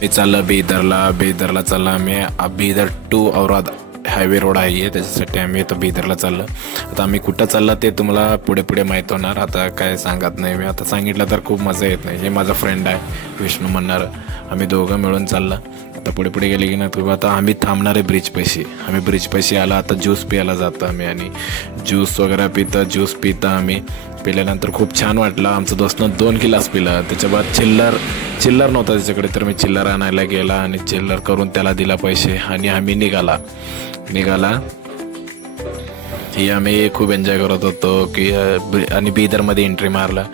मी चाललं बेदरला चाललं आम्ही. बेदर टू औराद हायवे रोड आहे, त्याच्यासाठी आम्ही आता बेदरला चाललं. आता आम्ही कुठं चाललं ते तुम्हाला पुढे पुढे माहीत होणार. आता काय सांगत नाही मी, आता सांगितलं तर खूप मजा येत नाही. हे माझा फ्रेंड आहे विष्णू म्हणणार, आम्ही दोघं मिळून चाललं. आता पुढे पुढे गेले की ना तुम्ही, आता आम्ही थांबणार आहे ब्रिजपाशी. आम्ही ब्रिजपाशी आला, आता ज्यूस प्यायला जातो आम्ही आणि ज्यूस वगैरे ज्यूस पिता आम्ही. पिल्यानंतर खूप छान वाटलं. आमचं दोस्तनं 2 गिलास पिलं. त्याच्या बाद चिल्लर नव्हता त्याच्याकडे, तर मी चिल्लर आणायला गेला आणि चिल्लर करून त्याला दिला पैसे आणि आम्ही निघाला. ही आम्ही खूप एन्जॉय करत होतो की आणि बिदरमध्ये एंट्री मारला.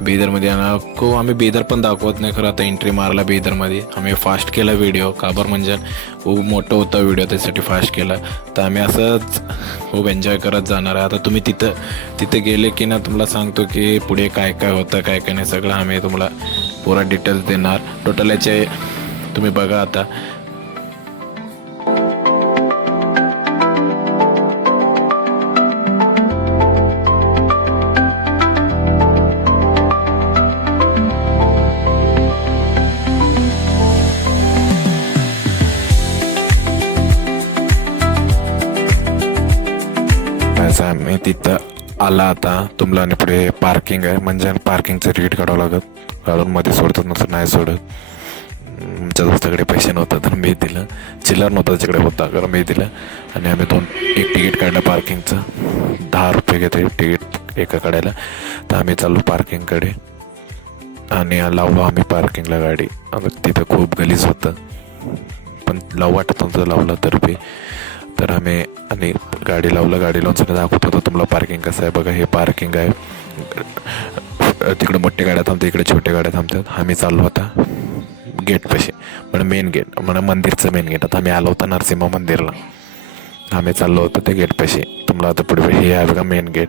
बिदरमध्ये आम्ही बिदर पण दाखवत नाही खरं. आता एंट्री मारला बिदरमध्ये. आम्ही फास्ट केला व्हिडिओ, काबर म्हणजे खूप मोठं होतं व्हिडिओ, त्यासाठी फास्ट केला. तर आम्ही असंच खूप एन्जॉय करत जाणार आहे. आता तुम्ही तिथे गेले की ना तुम्हाला सांगतो की पुढे काय काय होतं काय काय नाही, सगळं आम्ही तुम्हाला पुरा डिटेल्स देणार. टोटल याचे तुम्ही बघा. आता मी तिथं आला. आता तुम्हाला आणि पुढे पार्किंग आहे, म्हणजे पार्किंगचं तिकीट काढावं लागत. काढून मध्ये सोडतात नसतं नाही सोडत. आमच्या दोस्ताकडे पैसे नव्हतं तर मी दिलं, चिल्लर नव्हता त्याच्याकडे होता कारण मी दिलं. आणि आम्ही एक तिकीट काढलं पार्किंगचं. 10 रुपये घेते तिकीट एका काढायला. तर आम्ही चाललो पार्किंगकडे आणि लावलो आम्ही पार्किंगला गाडी. आता तिथं खूप गलीज होतं पण लावू वाटत नव्हतं लावलं तर आम्ही आणि गाडी लावून सगळं दाखवत होतं तुम्हाला पार्किंग कसं आहे. बघा हे पार्किंग आहे. तिकडे मोठ्या गाड्या थांबतात, इकडे छोट्या गाड्या थांबतात. आम्ही चाललो होता गेटपाशी, म्हणजे मेन गेट, म्हणजे मंदिरचं मेन गेट. आता आम्ही आलो होता नरसिंह मंदिरला. आम्ही चाललो होतो ते गेटपाशी. तुम्हाला आता पुढे हे आहे बघा मेन गेट.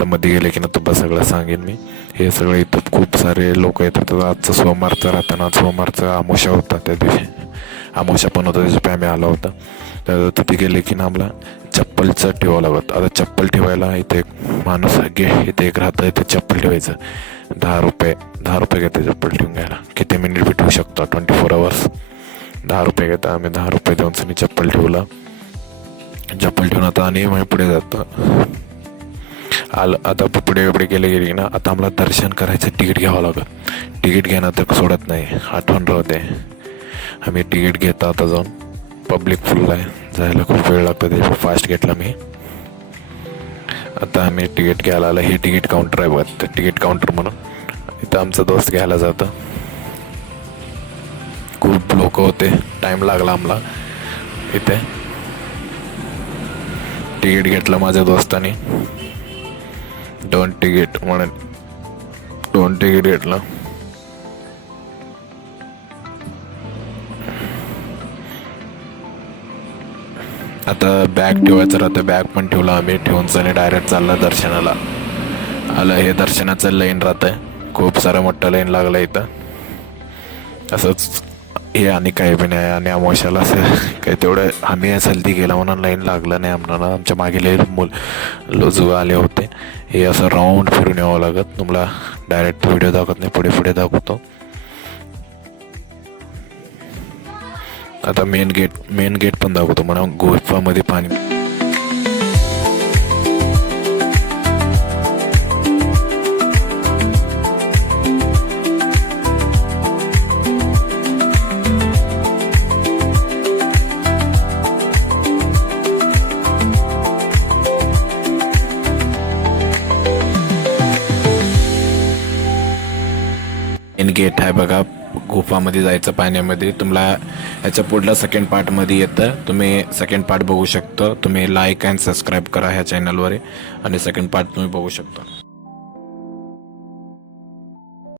तर मध्ये गेले की ना तुम्हाला सगळं सांगेन मी. हे सगळं इथं खूप सारे लोक येतात. आजचं सोमवारचं राहताना, सोमवारचं अमावस्या होता त्या दिवशी, अमावस्या पण होता त्याच्या आम्ही आला होता. तर तिथे गेले की ना आम्हाला चप्पलचं ठेवावं लागत. आता चप्पल ठेवायला इथे एक माणूस इथे एक राहतं, इथे चप्पल ठेवायचं. 10 रुपये घेते चप्पल ठेवून घ्यायला. किती मिनिट बी ठेवू शकतो 24 आवर्स. 10 रुपये घेता. आम्ही 10 रुपये देऊन सनी चप्पल ठेवलं. चप्पल ठेवून आता आणि मग पुढे जातो आता पुढे गेले की ना आता आम्हाला दर्शन करायचं तिकीट घ्यावं लागत. तिकीट घेणं तर सोडत नाही, आठवण राहते. आम्ही तिकीट घेतो. आता जाऊन पब्लिक फुल आहे, जायला खूप वेळ लागतो. ते फास्ट घेतला मी. आता आम्ही तिकीट घ्यायला आलं. हे तिकीट काउंटर आहे बघ, तिकीट काउंटर म्हणून. इथं आमचा दोस्त घ्यायला जातं. खूप लोक होते, टाईम लागला आम्हाला. इथे तिकीट घेतलं माझ्या दोस्ताने. 2 तिकीट घेतलं. आता बॅग ठेवायचं राहतं, बॅग पण ठेवलं आम्ही. ठेवून सनी डायरेक्ट चाललं दर्शनाला. आलं हे दर्शनाचं लाईन राहतंय, खूप सारं मोठं लाईन लागलं इथं. असंच हे आणि काही बी नाही. आणि अमावस्याला असं काही तेवढं आम्ही हल्दी गेला म्हणून लाईन लागलं नाही आम्हाला. आमच्या मागे लई लोजू आले होते. हे असं राऊंड फिरून यावं लागत. तुम्हाला डायरेक्ट व्हिडिओ दाखवत नाही, पुढे दाखवतो. आता मेन गेट पण दाखवतो म्हणा. गुफामध्ये पाणी. मेन गेट आहे बघा, गुफामध्ये जायचं पाण्यामध्ये. तुम्हाला याच्या पुढला सेकंड पार्टमध्ये येतं, तुम्ही सेकंड पार्ट बघू शकता. तुम्ही लाईक अँड सबस्क्राईब करा ह्या चॅनलवर आणि सेकंड पार्ट तुम्ही बघू शकता.